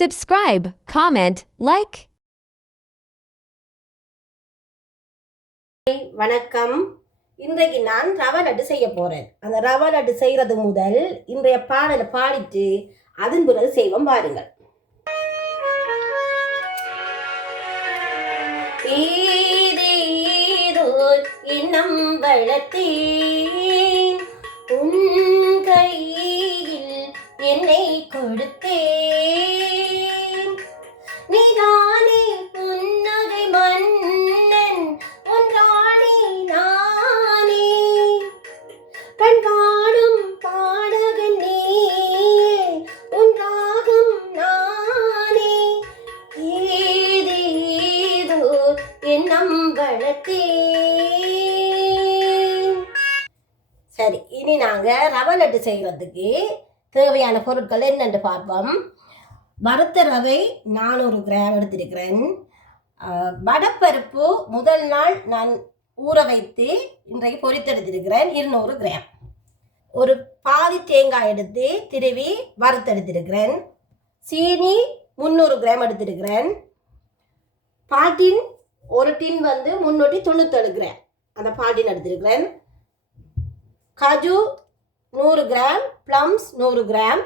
subscribe, comment, like. வணக்கம். இன்றைக்கு நான் ரவா லட்டு செய்ய போறேன். அந்த ரவா லட்டு செய்யறது முதல் இன்றைய பாடலை பாடிட்டு அதன் பிறகு செய்வோம் பாருங்கள். இன்னம் வளர்த்தேன் உன் கையில் என்னை கொடுத்தேன் நீதானே புன்னகை மன்னன் உன் ராணி நானே கண்காணும் பாடகன் நீயே உன் ராகம் நானே ஏதேதோ எண்ணம் வளர்த்தேன். சரி, இனி நாங்கள் ரவை லட்டு செய்கிறதுக்கு தேவையான பொருட்கள் என்னென்று பார்ப்போம். வறுத்த ரவை 400 கிராம் எடுத்திருக்கிறேன். வடப்பருப்பு முதல் நாள் நான் ஊற வைத்து இன்றைக்கு பொரித்தெடுத்திருக்கிறேன் 200 கிராம். ஒரு பாதி தேங்காய் எடுத்து திருவி வறுத்தெடுத்திருக்கிறேன். சீனி 300 கிராம் எடுத்திருக்கிறேன். பாட்டின் ஒரு டின் வந்து 397 கிராம் அந்த பாட்டின் எடுத்திருக்கிறேன். Kaju 100 gram, plums 100 gram,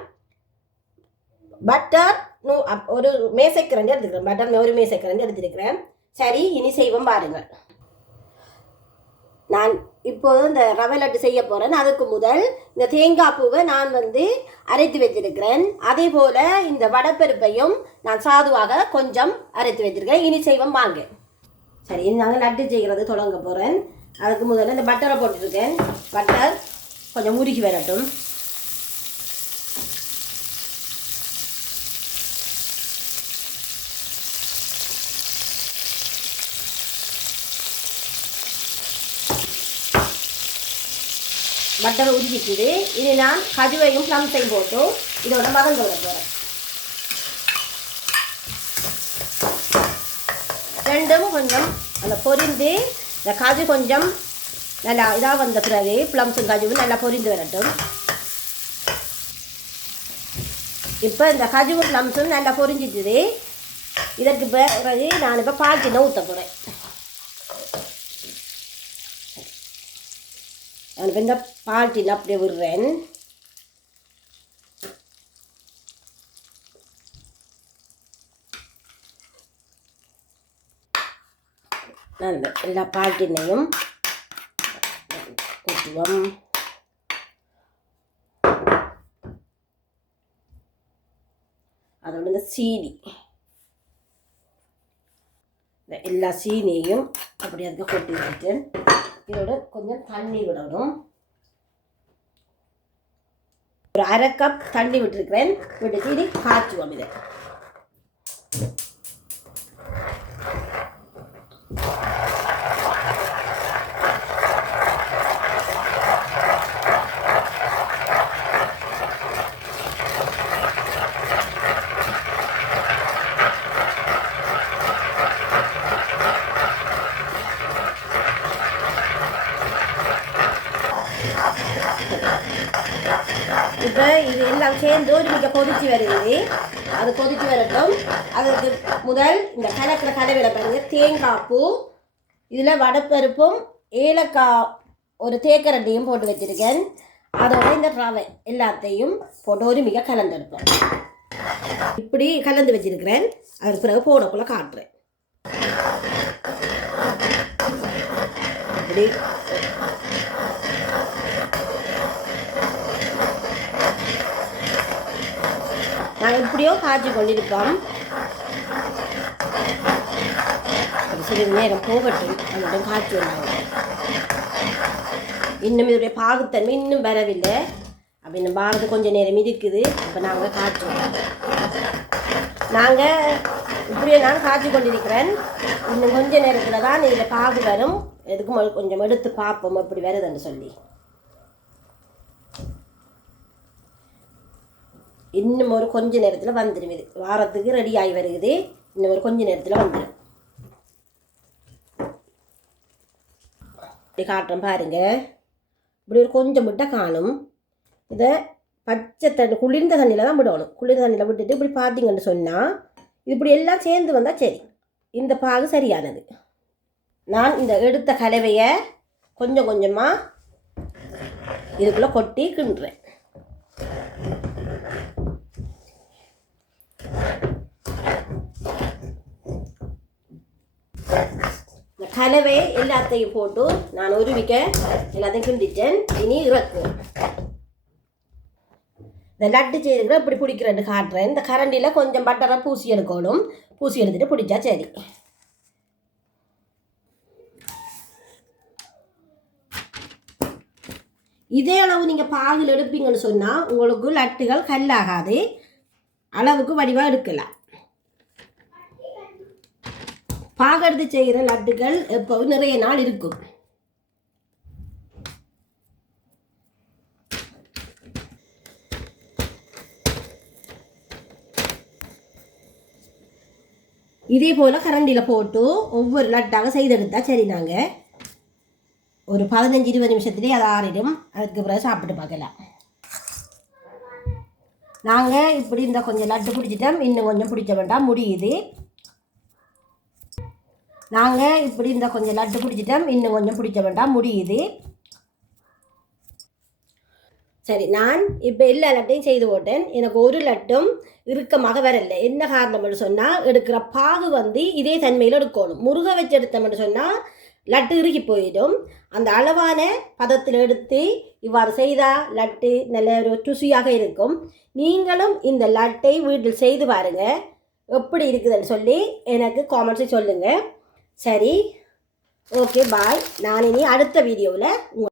butter ஒரு மேசைக்கரண்டி எடுத்துக்கிறேன். பட்டர் ஒரு மேசைக்கரண்டி எடுத்துருக்கிறேன். சரி, இனி செய்வோம் பாருங்கள். நான் இப்போது இந்த ரவை லட்டு செய்ய போகிறேன். அதுக்கு முதல் இந்த தேங்காய் பூவை நான் வந்து அரைத்து வைத்திருக்கிறேன். அதே போல் இந்த வடப்பருப்பையும் நான் சாதுவாக கொஞ்சம் அரைத்து வைத்திருக்கிறேன். இனி செய்வோம் வாங்க. சரி, நாங்கள் லட்டு செய்கிறது தொடங்க போகிறேன். அதுக்கு முதல்ல இந்த பட்டரை போட்டுருக்கேன். பட்டர் கொஞ்சம் உருகி வரட்டும். பட்டரை உருகிட்டுது. இது நான் கஜுவையும் ப்ளம்ஸையும் போட்டு இதோட மதங்க விட போகிறேன். ரெண்டும் கொஞ்சம் அந்த பொரிந்து இந்த காஜு கொஞ்சம் நல்லா இதாக வந்த பிறகு ப்ளம்ஸும் காஜுவும் நல்லா பொரிந்து வரட்டும். இப்போ இந்த காஜுவும் ப்ளம்ஸும் நல்லா பொரிஞ்சிட்டுது. இதற்கு பிறகு நான் இப்போ பால் சின்ன ஊற்ற போகிறேன். நான் இப்போ இந்த பால் சின்ன அப்படியே விடுறேன். நான் எல்லா பால் டின்னையும் ஊற்றுவோம். அதோட இந்த சீனி, இந்த எல்லா சீனியையும் அப்படி அதுக்கு கொட்டி வச்சுட்டு இதோட கொஞ்சம் தண்ணி விடணும். ஒரு அரை கப் தண்ணி விட்டுருக்கிறேன். விட்டு சீனி காய்ச்சுவோம். இதை இப்போ இது எல்லாம் சேர்ந்து ஒரு மிக கொதிச்சு வருது. அது கொதிச்சு வரட்டும். அதுக்கு முதல் இந்த கலக்கிற கலவையில பாருங்க, தேங்காய் பூ, இதில் வடப்பருப்பும் ஏலக்காய் ஒரு தேக்கரண்டியும் போட்டு வச்சிருக்கேன். அதோட இந்த ரவை எல்லாத்தையும் போட்டு ஒரு மிக கலந்தெடுப்போம். இப்படி கலந்து வச்சிருக்கிறேன். அதுக்கு பிறகு போடக்குள்ள காட்டுறேன். இப்படி நான் எப்படியோ காய்ச்சி கொண்டிருப்போம். சிறிது நேரம் போகட்டும். அதோட காய்ச்சி வந்தாங்க. இன்னும் இதோடைய பாகுத்தன்மை இன்னும் வரவில்லை. அப்போ இன்னும் பாரது கொஞ்சம் நேரம் இருக்குது. அப்போ நாங்கள் காய்ச்சுவோம். நாங்கள் இப்படியே நான் காய்ச்சி கொண்டிருக்கிறேன். இன்னும் கொஞ்சம் நேரத்தில் தான் இதில் பாகு வரும். எதுக்கும் கொஞ்சம் எடுத்து பார்ப்போம் எப்படி வருதுன்னு சொல்லி. இன்னும் ஒரு கொஞ்ச நேரத்தில் வந்துடும். இது வாரத்துக்கு ரெடி ஆகி வருகுது. இன்னும் ஒரு கொஞ்ச நேரத்தில் வந்துடும். இப்படி காட்டுறேன் பாருங்க. இப்படி ஒரு கொஞ்சம் முட்டை காணும். இதை பச்சை தண்ணி குளிர்ந்த தண்ணியில் தான் விடணும். குளிர்ந்த தண்ணியில் விட்டுட்டு இப்படி பார்த்தீங்கன்னு சொன்னால் இப்படி எல்லாம் சேர்ந்து வந்தால் சரி. இந்த பாகு சரியானது. நான் இந்த எடுத்த கலவையை கொஞ்சம் கொஞ்சமாக இதுக்குள்ளே கொட்டி கிண்டுறேன். இந்த கலவையை எல்லாத்தையும் போட்டு நான் உருவிக்க எல்லாத்தையும் கிண்டிட்டேன். இனி இறக்குவேன். இந்த லட்டு செய்திருக்கிற இப்படி பிடிக்கிறேன்னு காட்டுறேன். இந்த கரண்டியில் கொஞ்சம் பட்டரை பூசி எடுக்கணும். பூசி எடுத்துகிட்டு பிடிச்சா சரி. இதே அளவு நீங்கள் பாகில் எடுப்பீங்கன்னு சொன்னால் உங்களுக்கு லட்டுகள் கல்லாகாது. அளவுக்கு வடிவாக எடுக்கலாம். பாகெடுத்து செய்கிற லட்டுகள் எப்போவும் நிறைய நாள் இருக்கும். இதே போல் கரண்டியில் போட்டு ஒவ்வொரு லட்டாக செய்தெடுத்தால் சரி. நாங்கள் ஒரு 15-20 நிமிஷத்துலேயே அது ஆறிடும். அதுக்கு பிறகு சாப்பிட்டு பார்க்கலாம். நாங்கள் இப்படி இந்த கொஞ்சம் லட்டு பிடிச்சிட்டோம். இன்னும் கொஞ்சம் பிடிச்ச வேண்டாம், முடியுது. நாங்கள் இப்படி இந்த கொஞ்சம் லட்டு பிடிச்சிட்டோம். இன்னும் கொஞ்சம் பிடிச்ச வேண்டாம், முடியுது. சரி, நான் இப்போ எல்லா லட்டையும் செய்து போட்டேன். எனக்கு ஒரு லட்டும் இறுக்கமாக வரல. என்ன காரணம்னு சொன்னால் எடுக்கிற பாகு இதே தன்மையில் எடுக்கணும். முருக வச்சு எடுத்தோம்னு சொன்னால் லட்டு இறுகி போயிடும். அந்த அளவான பதத்தில் எடுத்து இவ்வாறு செய்தால் லட்டு நல்ல ஒரு ருசியாக இருக்கும். நீங்களும் இந்த லட்டை வீட்டில் செய்து பாருங்கள். எப்படி இருக்குதுன்னு சொல்லி எனக்கு காமெண்ட்ஸை சொல்லுங்கள். சரி, ஓகே, பாய். நான் இனி அடுத்த வீடியோவில்